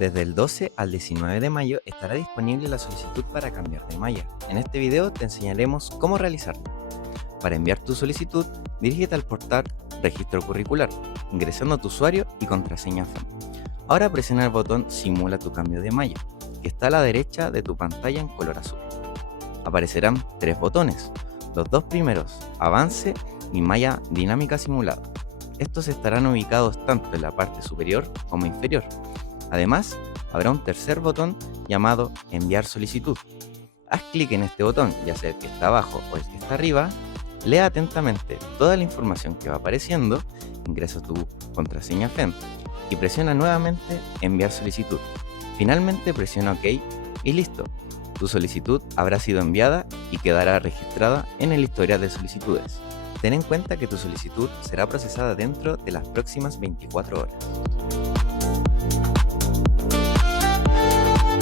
Desde el 12 al 19 de mayo estará disponible la solicitud para cambiar de malla. En este video te enseñaremos cómo realizarlo. Para enviar tu solicitud, dirígete al portal Registro Curricular, ingresando tu usuario y contraseña FEM. Ahora presiona el botón Simula tu cambio de malla, que está a la derecha de tu pantalla en color azul. Aparecerán tres botones, los dos primeros, Avance y Malla Dinámica Simulada. Estos estarán ubicados tanto en la parte superior como inferior. Además, habrá un tercer botón llamado Enviar solicitud. Haz clic en este botón, ya sea el que está abajo o el que está arriba, lea atentamente toda la información que va apareciendo, ingresa tu contraseña FEM y presiona nuevamente Enviar solicitud. Finalmente presiona OK y listo. Tu solicitud habrá sido enviada y quedará registrada en el historial de solicitudes. Ten en cuenta que tu solicitud será procesada dentro de las próximas 24 horas.